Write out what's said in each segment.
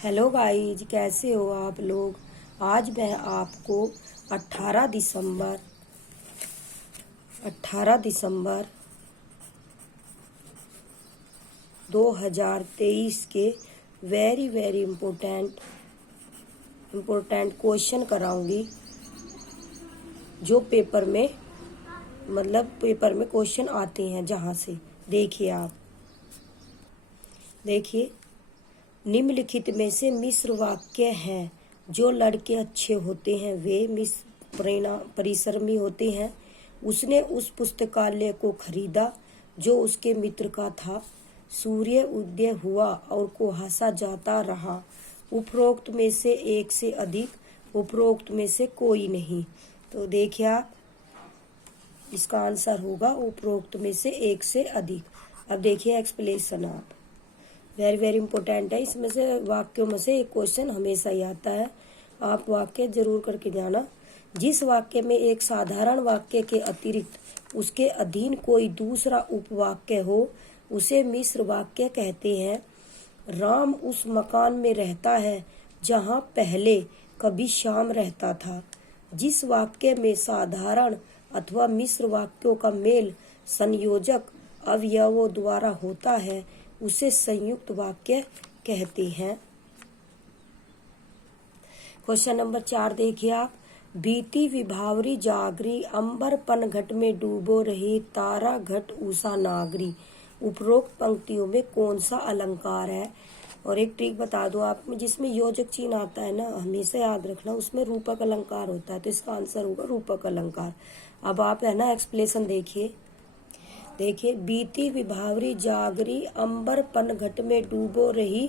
Hello guys, कैसे हो आप लोग। आज मैं आपको 18 दिसंबर 2023 के वेरी वेरी इम्पोर्टेंट क्वेश्चन कराऊंगी, जो पेपर में क्वेश्चन आते हैं जहाँ से। देखिए निम्नलिखित में से मिश्र वाक्य हैं। जो लड़के अच्छे होते हैं वे परिश्रमी होते हैं। उसने उस पुस्तकालय को खरीदा जो उसके मित्र का था। सूर्य उदय हुआ और कुहासा जाता रहा। उपरोक्त में से एक से अधिक, उपरोक्त में से कोई नहीं। तो देखिए आप, इसका आंसर होगा उपरोक्त में से एक से अधिक। अब देखिए एक्सप्लेनेशन आप, वेरी वेरी इंपॉर्टेंट है। इसमें से वाक्यों में से एक क्वेश्चन हमेशा ही आता है, आप वाक्य जरूर करके जाना। जिस वाक्य में एक साधारण वाक्य के अतिरिक्त उसके अधीन कोई दूसरा उपवाक्य हो उसे मिश्र वाक्य कहते हैं। राम उस मकान में रहता है जहाँ पहले कभी श्याम रहता था। जिस वाक्य में साधारण अथवा मिश्र वाक्यों का मेल संयोजक अवयवों द्वारा होता है उसे संयुक्त वाक्य कहते हैं। क्वेश्चन नंबर 4 देखिए आप। बीती विभावरी जागरी, अंबर पनघट में डूबो रही, तारा घट उषा नागरी। उपरोक्त पंक्तियों में कौन सा अलंकार है। और एक ट्रिक बता दूं आप में, जिसमें योजक चिन्ह आता है ना, हमेशा याद रखना उसमें रूपक अलंकार होता है, तो इसका आंसर होगा रूपक अलंकार। अब आप है ना एक्सप्लेनेशन देखिए बीती विभावरी जागरी, अंबर पनघट में डूबो रही,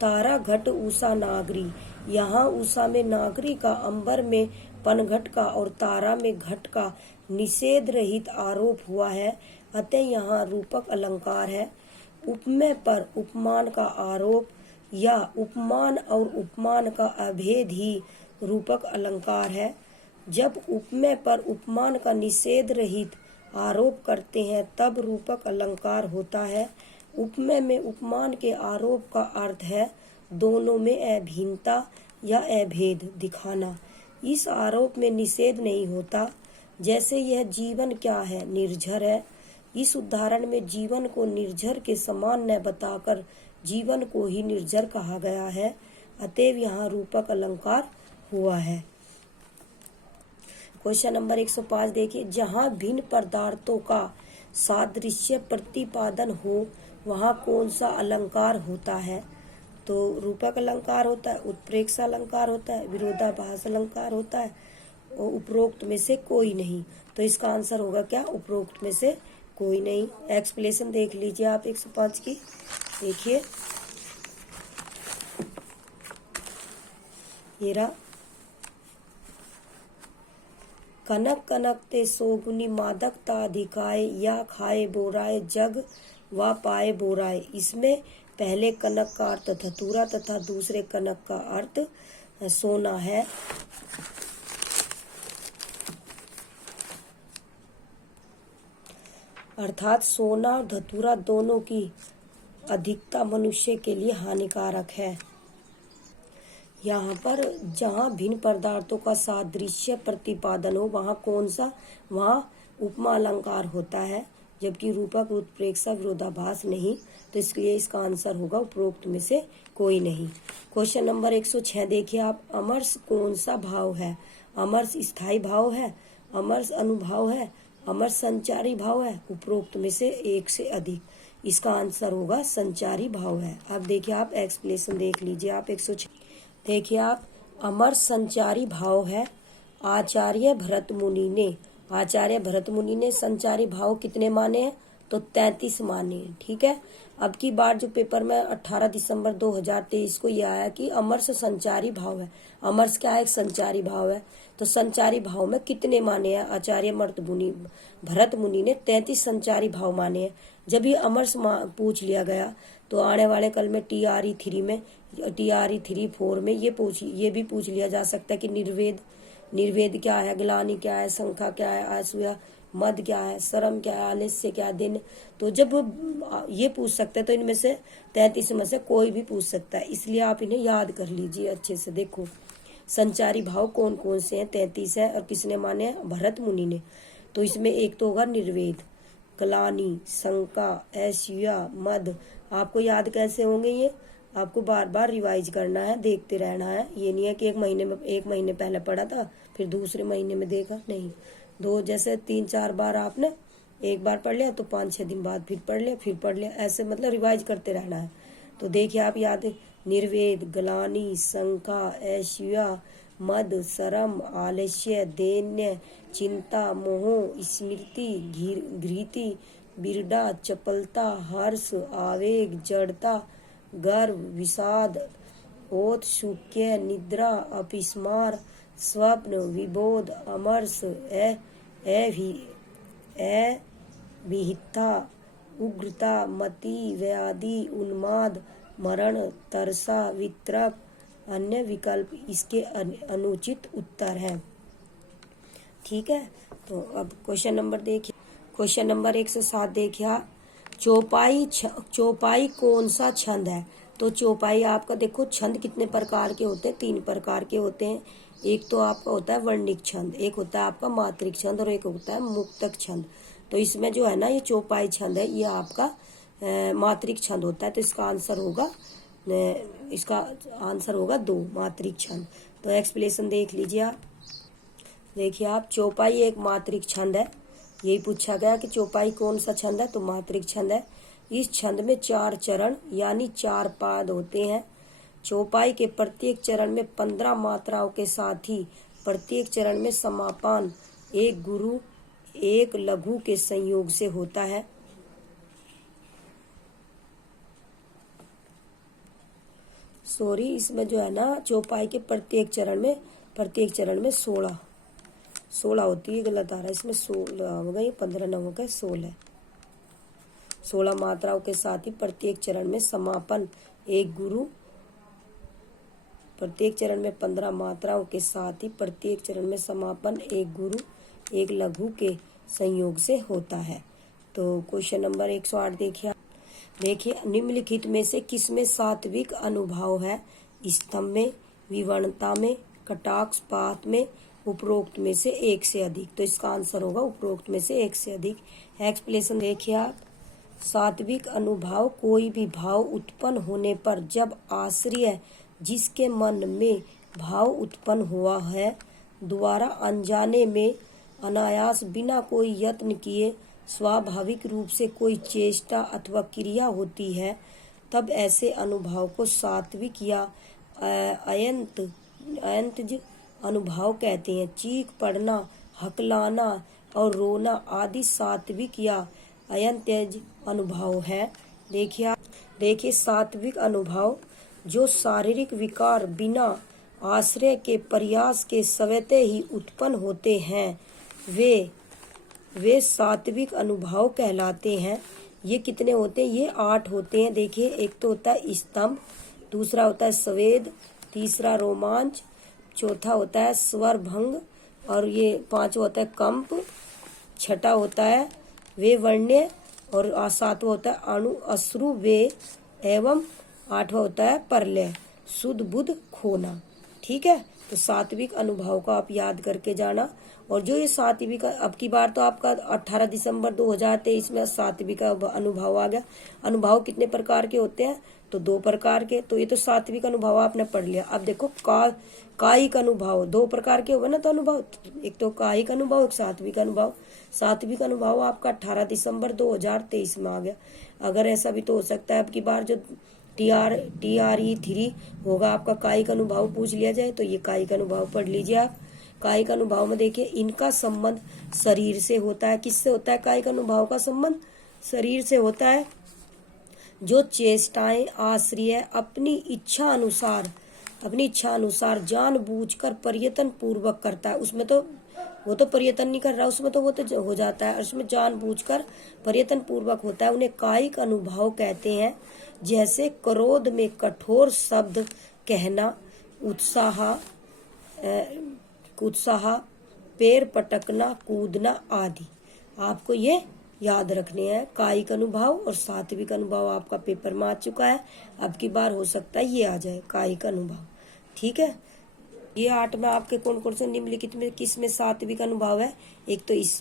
तारा घट उषा नागरी। यहाँ उषा में नागरी का, अंबर में पनघट का और तारा में घट का निषेध रहित आरोप हुआ है, अतः यहाँ रूपक अलंकार है। उपमेय पर उपमान का आरोप या उपमान और उपमान का अभेद ही रूपक अलंकार है। जब उपमेय पर उपमान का निषेध रहित आरोप करते हैं तब रूपक अलंकार होता है। उपमेय में उपमान के आरोप का अर्थ है दोनों में अभिन्नता या अभेद दिखाना। इस आरोप में निषेध नहीं होता। जैसे यह जीवन क्या है, निर्झर है। इस उदाहरण में जीवन को निर्झर के समान न बताकर जीवन को ही निर्झर कहा गया है, अतएव यहाँ रूपक अलंकार हुआ है। क्वेश्चन नंबर 105 देखिए। जहाँ भिन्न पदार्थों का सादृश्य प्रतिपादन हो वहाँ कौन सा अलंकार होता है। तो रूपक अलंकार होता है, उत्प्रेक्षा अलंकार होता है, विरोधाभास अलंकार होता है, और उपरोक्त में से कोई नहीं। तो इसका आंसर होगा क्या, उपरोक्त में से कोई नहीं। एक्सप्लेनेशन देख लीजिए आप 105 की। देखिए ये रहा। कनक कनक ते सोगुनी मादक ताधिकाय, या खाए बोराए जग व पाए बोराए। इसमें पहले कनक का अर्थ धतूरा तथा दूसरे कनक का अर्थ सोना है। अर्थात सोना और धतूरा दोनों की अधिकता मनुष्य के लिए हानिकारक है। यहाँ पर जहाँ भिन्न पदार्थों का सादृश्य प्रतिपादन हो वहाँ कौन सा, वहाँ उपमा अलंकार होता है, जबकि रूपक उत्प्रेक्षा विरोधाभास नहीं। तो इसलिए इसका आंसर होगा उपरोक्त में से कोई नहीं। क्वेश्चन नंबर 106 देखिए आप। अमर्ष कौन सा भाव है। अमर्ष स्थायी भाव है, अमर्ष अनुभाव है, अमर्ष संचारी भाव है, उपरोक्त में से एक से अधिक। इसका आंसर होगा संचारी भाव है। अब देखिए आप एक्सप्लेनेशन देख लीजिए आप 106। देखिए आप, अमर संचारी भाव है। आचार्य भरत मुनि ने संचारी भाव कितने माने हैं, तो 33 माने हैं। ठीक है। अब की बार जो पेपर में 18 दिसंबर 2023 को यह आया कि अमर्ष संचारी भाव है। अमर्ष क्या है, एक संचारी भाव है। तो संचारी भाव में कितने माने हैं, आचार्य भरत मुनि ने 33 संचारी भाव माने हैं। जब ये अमर्ष पूछ लिया गया तो आने वाले कल में TRE 3 4 में ये भी पूछ लिया जा सकता है कि निर्वेद क्या है, ग्लानि क्या है, शंका क्या है, असूया मद क्या है, शर्म क्या है, आलस्य क्या है, दिन। तो जब ये पूछ सकते हैं तो इनमें से 33 में से कोई भी पूछ सकता है, इसलिए आप इन्हें याद कर लीजिए अच्छे से। देखो संचारी भाव कौन कौन से हैं, 33 है, और किसने माने हैं, भरत मुनि ने। तो इसमें एक तो होगा निर्वेद, ग्लानि, शंका, असूया, मद। आपको याद कैसे होंगे ये, आपको बार बार रिवाइज करना है, देखते रहना है। ये नहीं है कि एक महीने पहले पढ़ा था फिर दूसरे महीने में देखा, नहीं। दो जैसे 3-4 बार आपने एक बार पढ़ लिया तो 5-6 दिन बाद फिर पढ़ लिया, ऐसे मतलब रिवाइज करते रहना है। तो देखिए आप याद, निर्वेद, ग्लानि, शंका, असूया, मद, शरम, आलस्य, दैन्य, चिंता, मोह, स्मृति, घृति, बिरडा, चपलता, हर्ष, आवेग, जड़ता, गर्व, विषाद, औत्सुक्य, निद्रा, अपस्मार, स्वप्न, विबोध, अमर्ष, अभिहिता, उग्रता, मति, व्याधि, उन्माद, मरण, तरसा, वितरक, अन्य विकल्प इसके अनुचित उत्तर हैं। ठीक है, तो अब क्वेश्चन नंबर देखिए, क्वेश्चन नंबर 107 देखिए आप, चौपाई कौन सा छंद है। तो चौपाई आपका देखो छंद कितने प्रकार के होते हैं, 3 प्रकार के होते हैं। एक तो आपका होता है वर्णिक छंद, एक होता है आपका मात्रिक छंद, और एक होता है मुक्तक छंद। तो इसमें जो है ना ये चौपाई छंद है, ये आपका मात्रिक छंद होता है। तो इसका आंसर होगा 2 मात्रिक छंद। तो एक्सप्लेनेशन देख लीजिए आप। देखिए आप, चौपाई एक मात्रिक छंद है, यही पूछा गया कि चौपाई कौन सा छंद है, तो मात्रिक छंद है। इस छंद में 4 चरण यानी 4 पाद होते हैं। चौपाई के प्रत्येक चरण में 15 मात्राओं के साथ ही प्रत्येक चरण में समापन एक गुरु एक लघु के संयोग से होता है। इसमें जो है ना चौपाई के प्रत्येक चरण में 16 होती है, गलत आ रहा है, इसमें 16 होगा, ये 15 न होगा, 16 मात्राओं के साथ ही प्रत्येक चरण में समापन एक गुरु, प्रत्येक चरण में 15 मात्राओं के साथ ही प्रत्येक चरण में समापन एक गुरु एक लघु के संयोग से होता है। तो क्वेश्चन नंबर 108 देखिए, निम्नलिखित में से किसमें सात्विक अनुभाव है, स्तंभ में, विवरणता में, कटाक्ष पात में, उपरोक्त में से एक से अधिक। तो इसका आंसर होगा उपरोक्त में से एक से अधिक। एक्सप्लेनेशन देखिए आप, सात्विक अनुभाव कोई भी भाव उत्पन्न होने पर जब आश्रय जिसके मन में भाव उत्पन्न हुआ है द्वारा अनजाने में अनायास बिना कोई यत्न किए स्वाभाविक रूप से कोई चेष्टा अथवा क्रिया होती है, तब ऐसे अनुभाव को सात्विक या अयंतज अनुभाव कहते हैं। चीख पड़ना, हकलाना और रोना आदि सात्विक या अयंत्यज अनुभव है। देखिए सात्विक अनुभव जो शारीरिक विकार बिना आश्रय के प्रयास के स्वतः ही उत्पन्न होते हैं वे सात्विक अनुभव कहलाते हैं। ये कितने होते हैं, ये 8 होते हैं। देखिए, एक तो होता है स्तंभ, दूसरा होता है स्वेद, तीसरा रोमांच, चौथा होता है स्वर भंग, और ये 5वां होता है कंप, छठा होता है वे वर्ण्य, और 7वां होता है अणु अश्रु वे, एवं 8वां होता है प्रलय शुद्ध बुद्ध खोना। ठीक है, तो सात्विक अनुभव का आप याद करके जाना। और जो ये सात्विक, अब की बार तो आपका 18 दिसंबर 2023 में सात्विक अनुभव आ गया। अनुभव कितने प्रकार के होते हैं, तो 2 प्रकार के। तो ये तो सात्विक अनुभव आपने पढ़ लिया। अब देखो कायिक अनुभव 2 प्रकार के हो गए ना, तो अनुभव एक तो कायिक अनुभव, एक सात्विक अनुभव। सात्विक अनुभव आपका 18 दिसंबर 2023 में आ गया। अगर ऐसा भी तो हो सकता है अब की बार जो TRE 3 होगा आपका कायिक अनुभव पूछ लिया जाए, तो ये कायिक अनुभव पढ़ लीजिए आप। कायिक अनुभव में देखिए इनका संबंध शरीर से होता है। किससे होता है कायिक अनुभव का संबंध, शरीर से होता है। जो चेष्टाएं आश्रय अपनी इच्छा अनुसार जानबूझकर प्रयत्न पूर्वक करता है, उसमें तो वो तो प्रयत्न नहीं कर रहा, उसमें तो वो तो हो जाता है, उसमें जानबूझकर प्रयत्न पूर्वक होता है, उन्हें कायिक अनुभव कहते हैं। जैसे क्रोध में कठोर शब्द कहना, उत्साह, पैर पटकना, कूदना आदि। आपको ये याद रखने हैं। कायिक अनुभाव और सात्विक अनुभाव आपका पेपर में आ चुका है, अब की बार हो सकता है ये आ जाए कायिक अनुभाव। ठीक है, ये 8 में आपके कौन कौन से निम्नलिखित में किस में सात्विक अनुभाव है? एक तो इस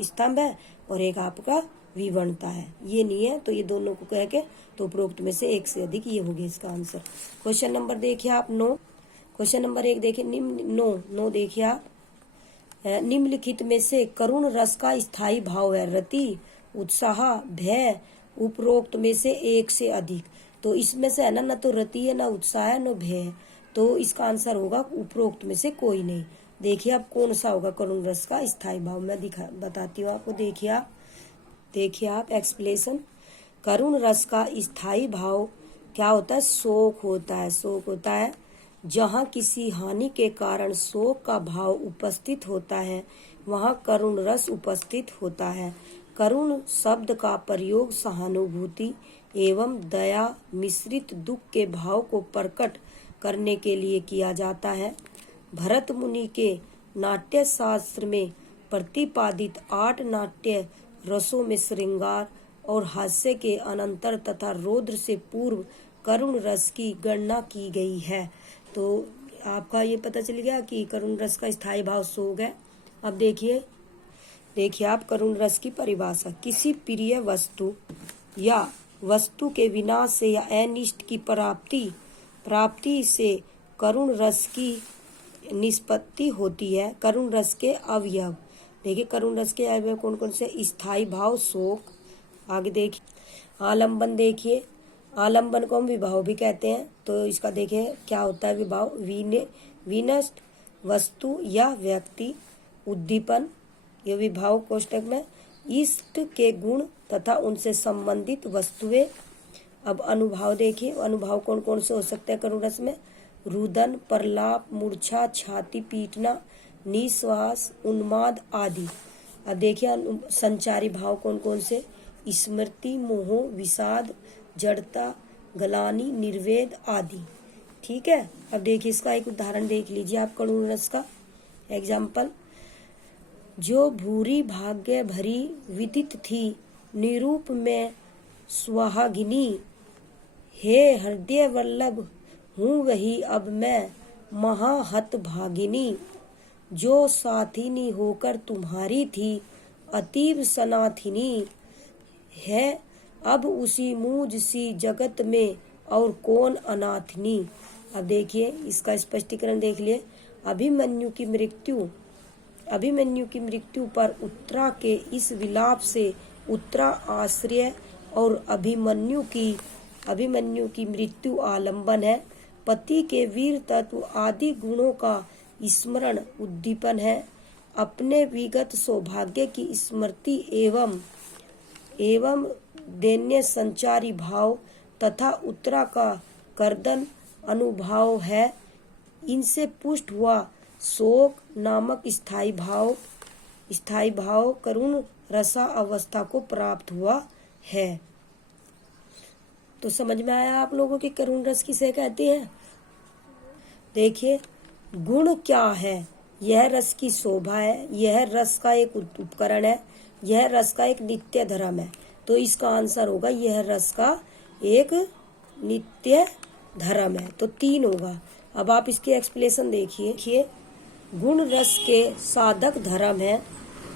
स्तंभ है और एक आपका विवरणता है। ये नहीं है तो ये दोनों को कह के तो उपरोक्त में से एक से अधिक, ये हो गया इसका आंसर। क्वेश्चन नंबर देखिए आप 9। क्वेश्चन नंबर 1 देखिए, नौ देखिए आप, निम्नलिखित में से करुण रस का स्थायी भाव है रति, उत्साह, भय, उपरोक्त में से एक से अधिक। तो इसमें से है ना तो रति है, ना उत्साह है, ना भय है, तो इसका आंसर होगा उपरोक्त में से कोई नहीं। देखिए आप कौन सा होगा करुण रस का स्थायी भाव, मैं बताती हूँ आपको। देखिए आप एक्सप्लेनेशन। करुण रस का स्थायी भाव क्या होता है? शोक होता है। शोक होता है जहाँ किसी हानि के कारण शोक का भाव उपस्थित होता है, वहाँ करुण रस उपस्थित होता है। करुण शब्द का प्रयोग सहानुभूति एवं दया मिश्रित दुख के भाव को प्रकट करने के लिए किया जाता है। भरत मुनि के नाट्य शास्त्र में प्रतिपादित 8 नाट्य रसों में श्रृंगार और हास्य के अनंतर तथा रौद्र से पूर्व करुण रस की गणना की गई है। तो आपका ये पता चल गया कि करुण रस का स्थायी भाव शोक है। अब देखिए आप करुण रस की परिभाषा। किसी प्रिय वस्तु या वस्तु के विनाश से या अनिष्ट की प्राप्ति से करुण रस की निष्पत्ति होती है। करुण रस के अवयव देखिए, करुण रस के अवयव कौन कौन से? स्थायी भाव शोक। आगे देखिए आलंबन। देखिए आलंबन को हम विभाव भी कहते हैं, तो इसका देखिए क्या होता है विभाव। विनष्ट वस्तु या व्यक्ति। उद्दीपन, ये विभाव कोष्टक में इष्ट के गुण तथा उनसे संबंधित वस्तुएं। अब अनुभाव देखिए, अनुभाव कौन कौन से हो सकते हैं करुण रस में? रुदन, प्रलाप, मूर्छा, छाती पीटना, निश्वास, उन्माद आदि। अब देखिए संचारी भाव कौन कौन से? स्मृति, मोह, विषाद, जड़ता, गलानी, निर्वेद आदि। ठीक है, अब देखिए इसका एक उदाहरण देख लीजिए आप करुण रस का एग्जाम्पल। जो भूरी भाग्य भरी विदित थी निरूप में सुहागिनी, हे हृदय वल्लभ हूँ वही अब मैं महाहत भागिनी। जो साथिनी होकर तुम्हारी थी अतीब सनाथिनी, है अब उसी मूझ सी जगत में और कौन अनाथिनी। अब देखिए इसका स्पष्टीकरण देख लिए। अभिमन्यु की मृत्यु पर उत्तरा के इस विलाप से उत्तरा आश्रय और अभिमन्यु की मृत्यु आलंबन है। पति के वीर तत्व आदि गुणों का स्मरण उद्दीपन है। अपने विगत सौभाग्य की स्मृति एवं दैन्य संचारी भाव तथा उत्तरा का कर्दन अनुभाव है। इनसे पुष्ट हुआ शोक नामक स्थायी भाव करुण रसा अवस्था को प्राप्त हुआ है। तो समझ में आया आप लोगों की करुण रस किसे कहते हैं? देखिए गुण क्या है? यह रस की शोभा है, यह रस का एक उपकरण है, यह रस का एक नित्य धर्म है। तो इसका आंसर होगा यह रस का एक नित्य धर्म है, तो 3 होगा। अब आप इसकी एक्सप्लेनेशन देखिए। गुण रस के साधक धर्म है,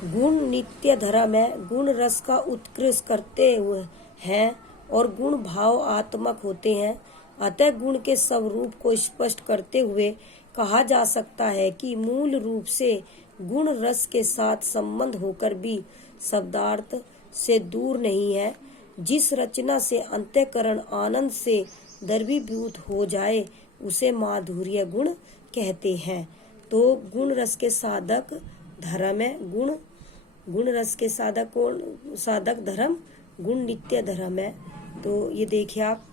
गुण नित्य धर्म है, गुण रस का उत्कृष्ट करते हुए हैं और गुण भाव आत्मक होते हैं। अतः गुण के स्वरूप को स्पष्ट करते हुए कहा जा सकता है कि मूल रूप से गुण रस के साथ संबंध होकर भी शब्दार्थ से दूर नहीं है। जिस रचना से अंतःकरण आनंद से द्रवीभूत हो जाए उसे माधुर्य गुण कहते हैं। तो गुण रस के साधक धर्म है, गुण रस के साधक धर्म गुण नित्य धर्म है। तो ये देखिए आप